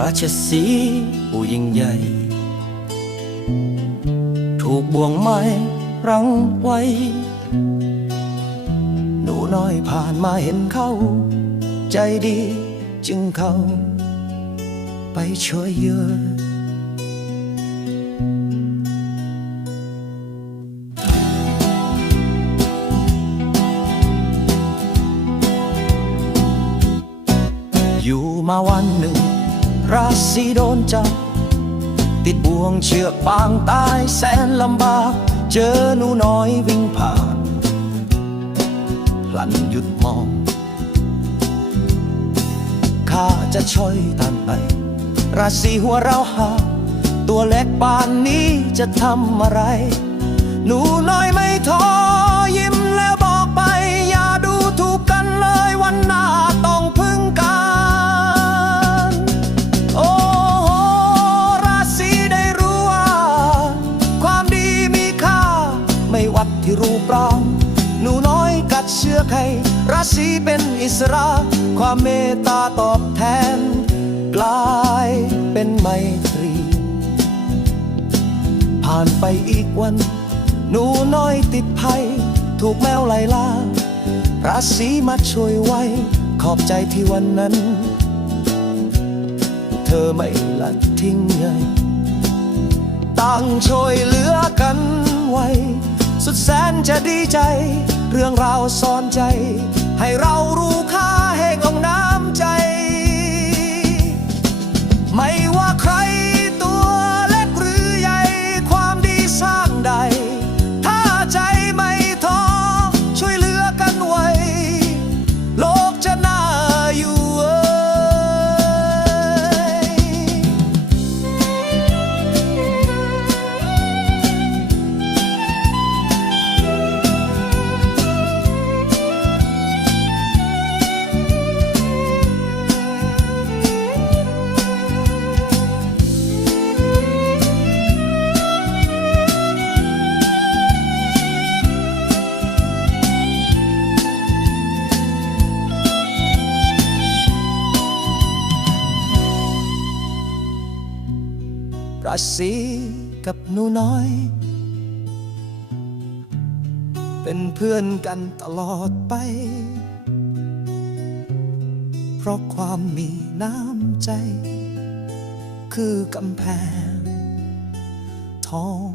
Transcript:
ราชสีห์ผู้ยิ่งใหญ่ ถูกบ่วงไม้รังไว้ หนูน้อยผ่านมาเห็นเขา ใจดีจึงเขาไปช่วยเหลืออยู่มาวันหนึ่ง ราศีโดนจับ ติดบ่วงเชือกปางตายแสนลำบาก เจอหนูน้อยวิ่งผ่านพลันหยุดมอง ข้าจะช่วยตามไป ราศีหัวเราหา ตัวเล็กปานนี้จะทำอะไร หนูน้อย รูปรางหนูน้อยกัดเชือกให้ราศีเป็นอิสระ ความเมตตาตอบแทน กลายเป็นไมตรี ผ่านไปอีกวัน หนูน้อยติดภัย ถูกแมวไล่ล่าราศีมาช่วยไว้ ขอบใจที่วันนั้น เธอไม่ละทิ้งเลยต่างช่วยเหลือกันไว้ สุดแสนจะดีใจ เรื่องราวสอนใจ ให้เรารู้ค่าแห่งองน้ ราศีกับหนูน้อย เป็นเพื่อนกันตลอดไป เพราะความมีน้ำใจ คือกำแพงท้อง